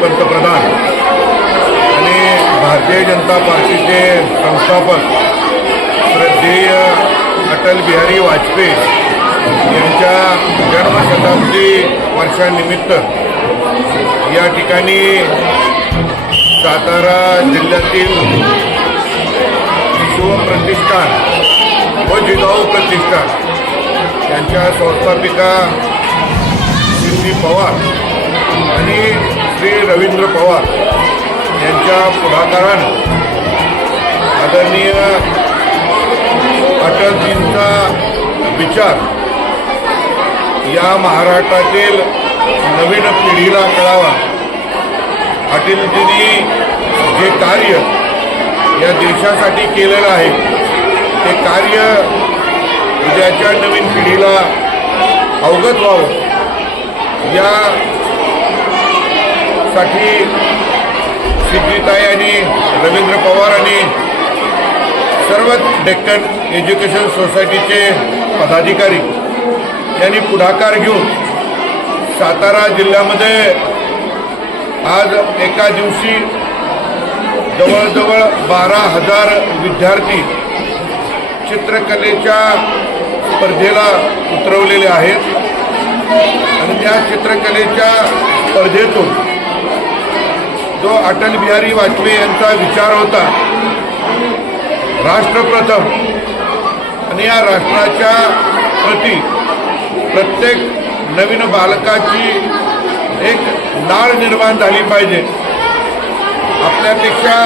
पंतप्रधान आणि भारतीय जनता पार्टीचे संस्थापक श्रद्धेय अटल बिहारी वाजपेयी यांच्या जन्मशताब्दी वर्षानिमित्त या ठिकाणी सातारा जिल्ह्यातील शिवप्रतिष्ठान व जिजाऊ प्रतिष्ठान यांच्या संस्थापिका सिद्धी पवार आणि श्री रवींद्र पवार यांच्या पुढाकारानं आदरणीय अटलजींचा विचार या महाराष्ट्रातील नवीन पिढीला कळावा. अटलजींनी जे कार्य या देशासाठी केलेलं आहे ते कार्य उद्याच्या नवीन पिढीला अवगत व्हावं. साठी सिद्धिताई आणि रवींद्र पवार आणि सर्व डेक्कन एज्युकेशन सोसायटीचे पदाधिकारी यांनी पुढाकार घेऊन सातारा जिल्ह्यामध्ये आज एका दिवशी जवळजवळ बारा हजार विद्यार्थी चित्रकलेच्या स्पर्धेला उतरवलेले आहेत. आणि त्या चित्रकलेच्या स्पर्धेतून जो अटल बिहारी वाजपेयी यांचा विचार होता राष्ट्रप्रथम आणि या राष्ट्राच्या प्रती प्रत्येक नवीन बालकाची एक नाळ निर्माण झाली पाहिजे. आपल्यापेक्षा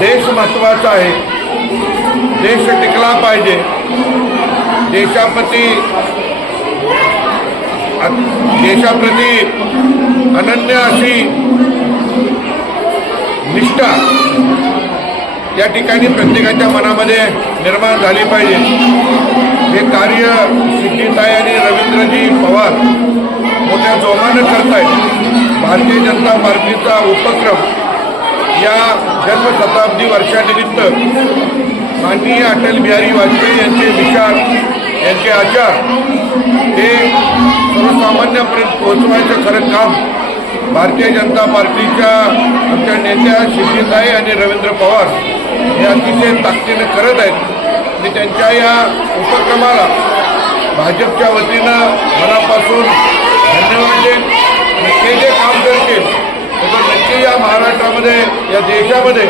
देश महत्त्वाचा आहे. देश टिकला पाहिजे. देशाप्रती देशाप्रती अनन्य अशी निष्ठा. या ठिकाणी प्रत्येकाच्या मनामध्ये निर्माण झाली पाहिजे. हे कार्य सिद्धिताई आणि रवींद्रजी पवार मोठ्या जोमानं करतायत. भारतीय जनता पार्टीचा उपक्रम या जन्मशताब्दी वर्षानिमित्त माननीय अटल बिहारी वाजपेयी यांचे विचार यांचे आचार हे सर्वसामान्यापर्यंत पोहोचवायचं खरं काम भारतीय जनता पार्टीच्या आमच्या नेत्या सिद्धिताई आणि रवींद्र पवार हे अतिशय ताकदीनं करत आहेत. आणि त्यांच्या या उपक्रमाला भाजपच्या वतीनं मनापासून धन्यवाद देत ते जे काम करतील त्याचं नक्की या महाराष्ट्रामध्ये या देशामध्ये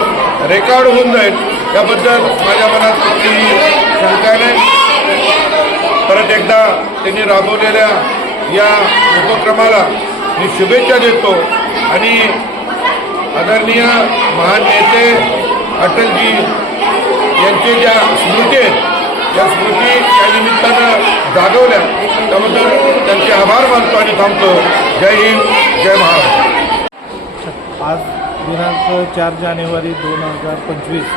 रेकॉर्ड होऊन जाईल. याबद्दल माझ्या मनात कुठलीही शंका नाही. परत एकदा त्यांनी राबवलेल्या या उपक्रमाला मी शुभेच्छा देतो. आणि आदरणीय महान नेते अटलजी यांचे ज्या स्मृती आहेत त्या स्मृती या निमित्तानं जागवल्या. त्याबद्दल त्यांचे आभार मानतो आणि थांबतो. जय हिंद जय महाराष्ट्र. आज दिनांक चार जानेवारी दोन हजार पंचवीस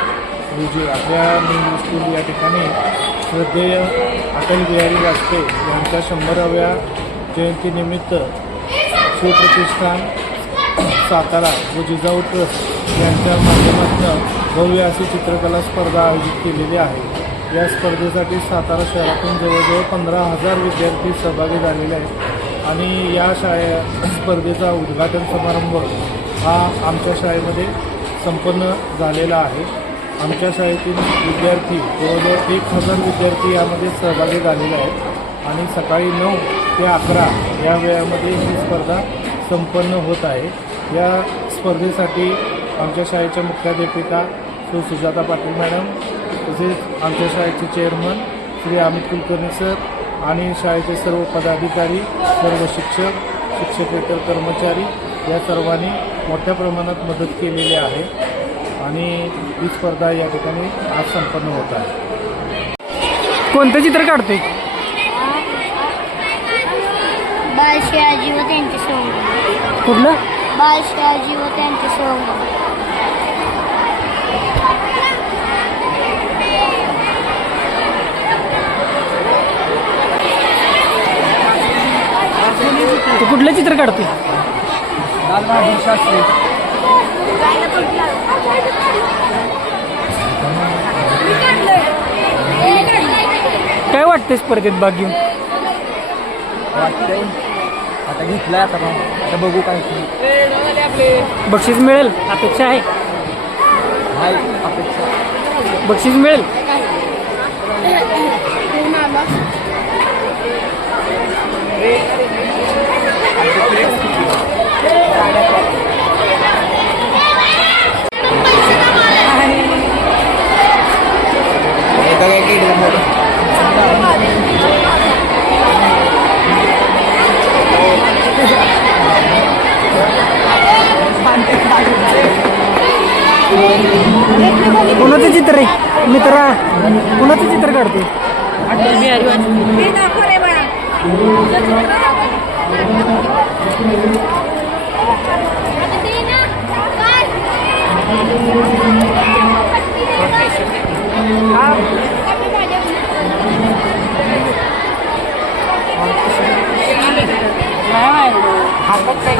रोजी आपल्या मेन स्कूल या ठिकाणी श्रद्धेय अटल बिहारी वाजपेयी यांच्या शंभराव्या जयंतीनिमित्त शिवप्रतिष्ठान सातारा व जिजाऊ ट्रस्ट यांच्या माध्यमातून भव्य अशी चित्रकला स्पर्धा आयोजित केलेली आहे. या स्पर्धेसाठी सातारा शहरातून जवळजवळ पंधरा हजार विद्यार्थी सहभागी झालेले आहेत आणि या शाळे स्पर्धेचा उद्घाटन समारंभ हा आमच्या शाळेमध्ये संपन्न झालेला आहे. आमच्या शाळेतील विद्यार्थी जवळजवळ एक हजार विद्यार्थी यामध्ये सहभागी झालेले आहेत आणि सकाळी नऊ ते अकरा या वेळामध्ये ही स्पर्धा संपन्न होत आहे. या स्पर्धेसाठी आमच्या शाळेच्या मुख्याध्यापिका श्री सुजाता पाटील मॅडम तसेच आमच्या शाळेचे चेअरमन श्री अमित कुलकर्णी सर आणि शाळेचे सर्व पदाधिकारी सर्व शिक्षक शिक्षकेतर कर्मचारी या सर्वांनी मोठ्या प्रमाणात मदत केलेली आहे आणि ही स्पर्धा या ठिकाणी आज संपन्न होत आहे. कोणतं चित्र काढतोय? बाळ शिवाजी व त्यांचे सोंग कुठलं? बाळ शिवाजी व त्यांचे सोंग तू कुठलं चित्र काढतोय? काय वाटतंय स्पर्धेत भाग घेऊन? आता घेतलाय आता पण आता बघू काय बक्षीस मिळेल. अपेक्षा आहे. हाय अपेक्षा. बक्षीस मिळेल. कोणाचं चित्र आहे मित्रा कोणाचं चित्र काढते? हातात काय